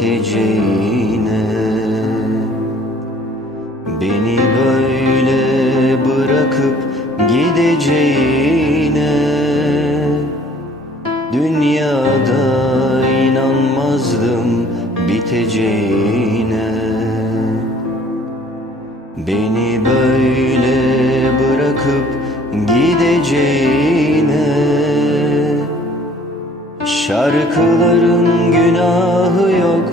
biteceğine Beni böyle bırakıp gideceğine. Dünyada inanmazdım biteceğine. Beni böyle bırakıp gideceğine. Şarkıların günahı yok.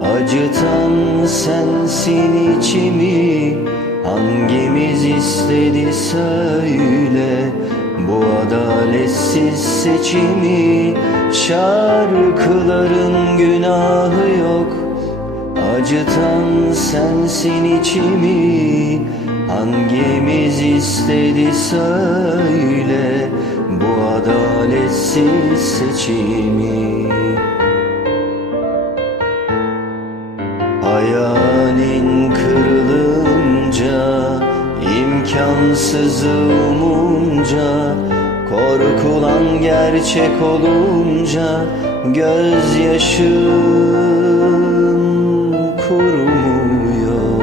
Acıtan sensin içimi. Hangimiz istedi söyle. Bu adaletsiz seçimi. Şarkıların günahı yok. Acıtan sensin içimi. Hangimiz istedi söyle adaletsiz seçimi. Hayalin kırılınca imkansızı umunca Korkulan gerçek olunca Gözyaşım kurumuyor.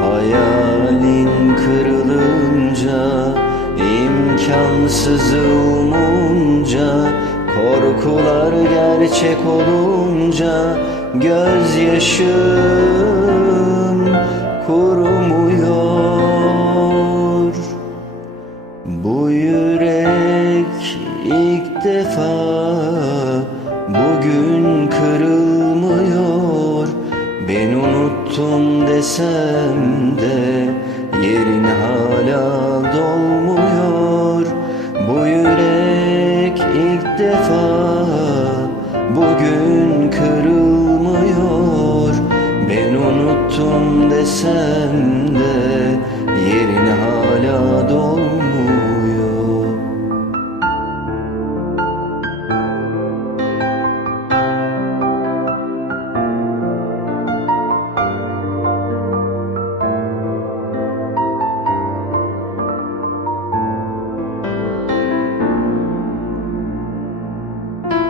Hayalin kırılınca imkansızı umunca Korkular gerçek olunca Gözyaşım kurumuyor. Bu yürek ilk defa bugün kırılmıyor. Ben unuttum desem de unuttum desem de yerin hala dolmuyor.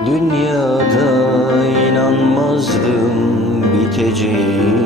Dünyada inanmazdım biteceğine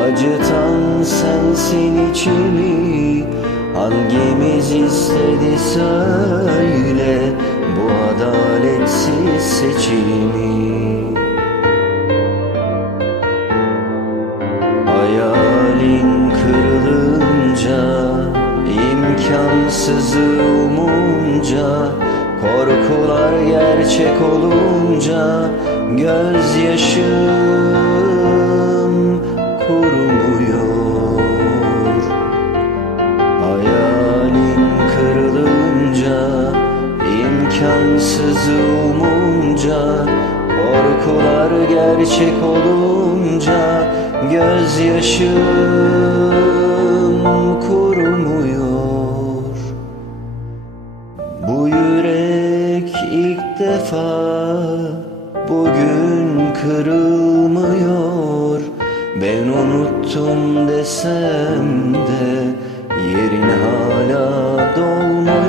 Acıtan sensin içimi. Hangimiz istedi söyle. Bu adaletsiz seçimi. Hayalin kırılınca imkansızı umunca Korkular gerçek olunca Gözyaşım kurumuyor. Hayalin kırılınca imkansızı umunca Korkular gerçek olunca Gözyaşım kurumuyor. Bu yürek ilk defa bugün kırılmıyor ben unuttum desem de yerin hala dolmuş